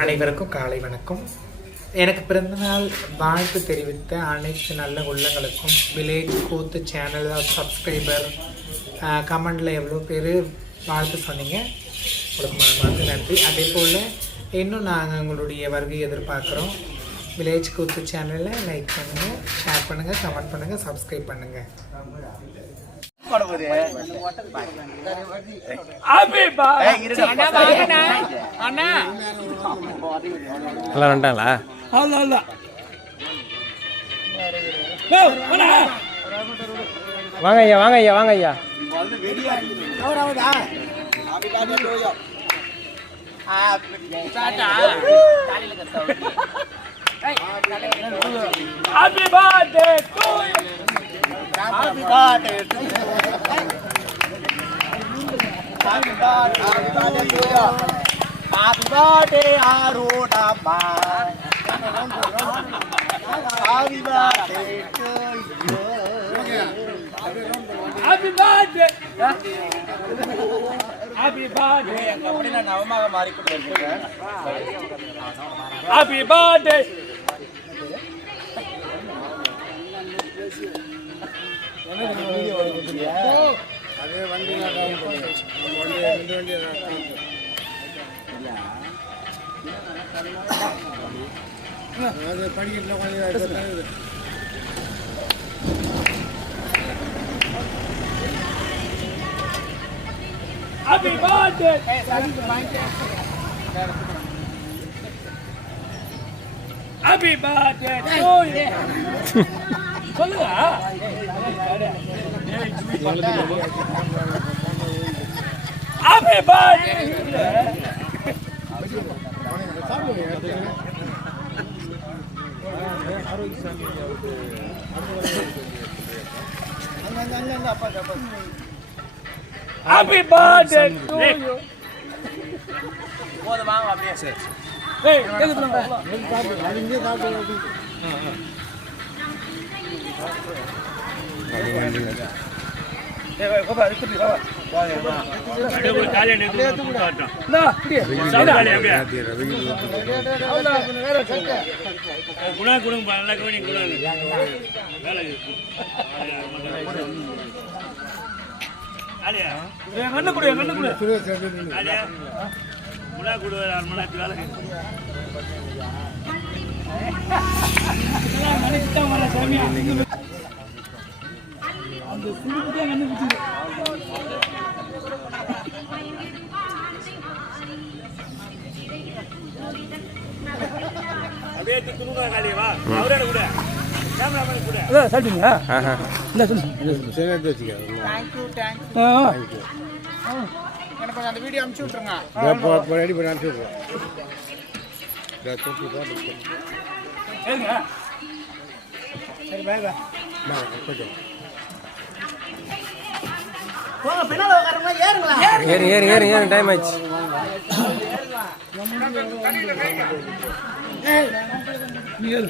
அனைவருக்கும் காலை வணக்கம். எனக்கு பிறந்தநாள் வாழ்த்து தெரிவித்த அனைத்து நல்ல உள்ளங்களுக்கும் வில்லேஜ் கூத்து சேனல் சப்ஸ்கிரைபர் கமெண்டில் எவ்வளோ பேர் வாழ்த்து சொன்னீங்க. உங்களுக்கு மனமார்ந்த நன்றி. அதே போல் இன்னும் நாங்கள் உங்களுடைய வருகை எதிர்பார்க்குறோம். வில்லேஜ் கூத்து சேனலில் லைக் பண்ணுங்கள் ஷேர் பண்ணுங்கள் கமெண்ட் பண்ணுங்கள் சப்ஸ்கிரைப் பண்ணுங்கள் எல்லாம் வந்துட்டாங்களா வாங்க ஐயா வாங்க ஐயா வாங்க ஐயா Happy birthday, Arunama. Happy birthday to you. Happy birthday happy birthday அப்படி நான் நவமாக மாறிக்கொண்டிருக்கிறேன் happy birthday happy birthday happy birthday to you சொல்லுங்க. Happy birthday happy birthday to you போதும் வாங்க அப்படியே. சரி ஏய் கேக்குதுங்க குணா குடுங்க நல்லா கவனி குணாங்க வேலை குணா அரை மணி நேரத்துக்கு வேலை மணிக்கிட்ட மலை சாமியா அந்த சுடுக்குதே கண்ணு தேங்க்யூ தேங்க்யூ எனக்கு கொஞ்சம் அந்த வீடியோ அனுப்பிச்சு விட்ருங்க ஏங்க சரி பை பை ஏறு ஏறு ஏறு ஏறு டைம் ஆயிடுச்சு. நீ ஏறு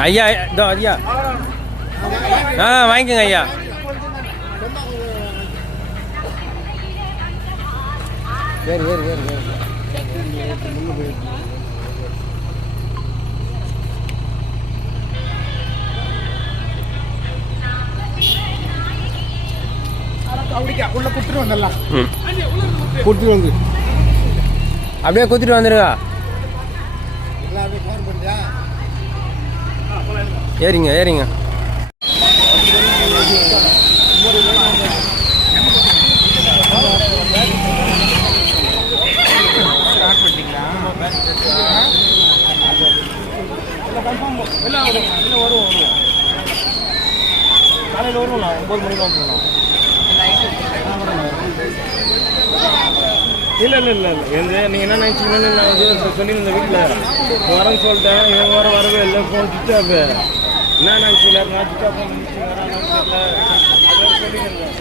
ஐயா இதோ ஐயா. ஆ வாங்கிக்கோங்க ஐயா. ஏறு ஏறு ஏறு அப்படிக்கா உள்ள குத்துட்டு வந்துடலாம். ம். கொடுத்துட்டு வந்து. அப்படியே குத்திட்டு வந்துருங்க எல்லாருமே ஃபோன் பண்ணியா ஏறிங்க ஏறிங்க காலையில் வருவோம்ண்ணா ஒம்பது மணிக்கு போகலாம் இல்லை இல்லை இல்லை இல்லை. எந்த நீங்கள் என்ன நினச்சிக்கணும்னு நான் வந்து சொல்லியிருந்தேன் வீட்டில் வரேன்னு சொல்லிட்டேன். இவன் வர வரவே இல்லை. ஃபோன் சுவிச் ஆஃப் என்ன நினச்சிங்களா? நினச்சிட்டு அப்புறம் நினச்சிங்களா சொல்லியிருந்தேன்.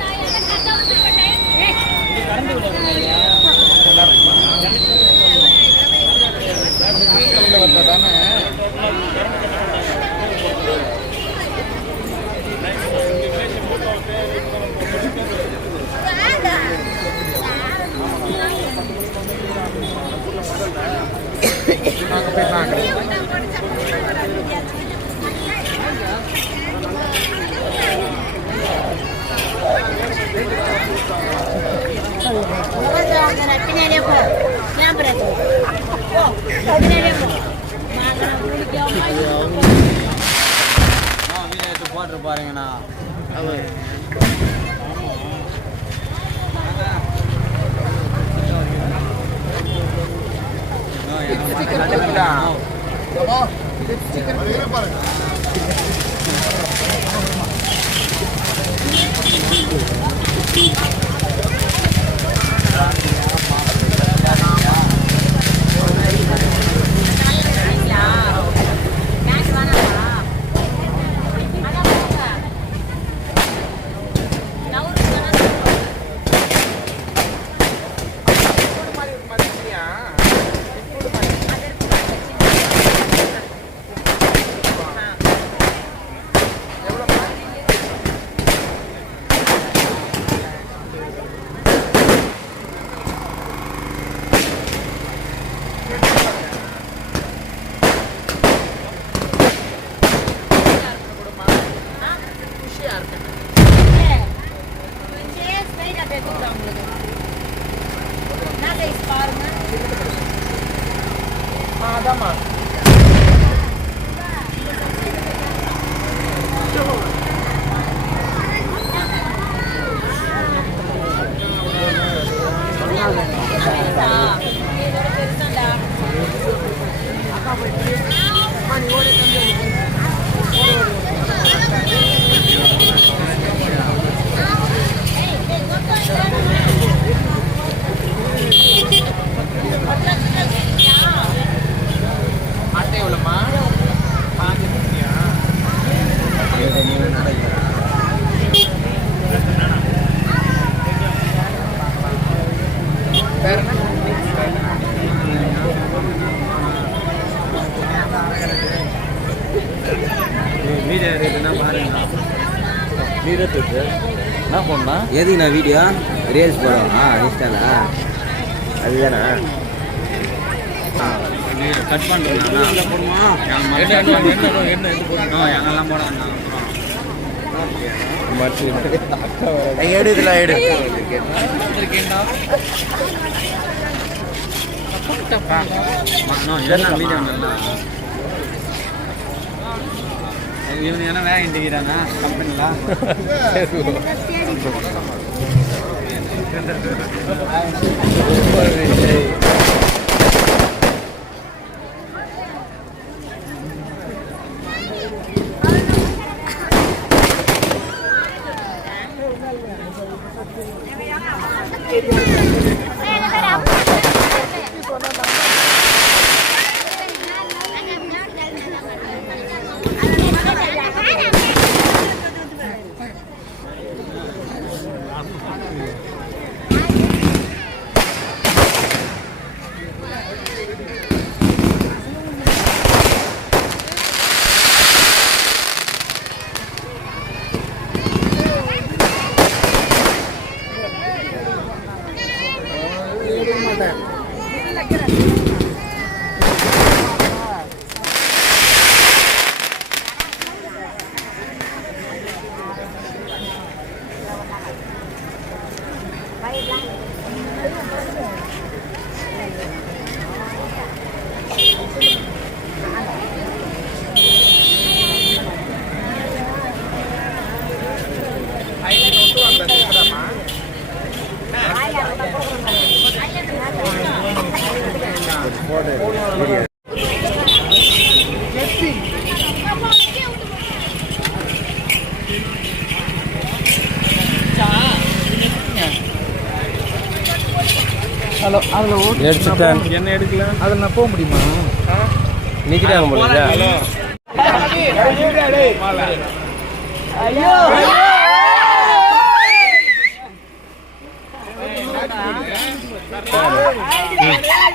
நாங்கள் போய் பார்க்குறோம் பின்னாடியே போ ஞாபகம் பின்னாடியே போ போட்டு பாருங்கண்ணா அதாம்மா வீடியோ? இருக்குன்னா பாருங்க வீரத்து என்ன பண்ணா எதுக்குண்ணா வீடியோ ரீல்ஸ் போடும்? ஆ இன்ஸ்டாலா அதுதானே கட் பண்ணுறேன் என்ன இது போடணும் எங்கெல்லாம் போடாண்ணா எடு இதெல்லாம் எடு இதெல்லாம் வீடியோ இவனு என்ன வேலை இண்டிக்கிறாங்க கம்பெனியில் ஐயா ஹலோ அதில் ஓகே எடுத்துட்டேன் என்ன எடுக்கல? அதில் நான் போக முடியுமா? நிற்கிறாங்க முடியல ஐயோ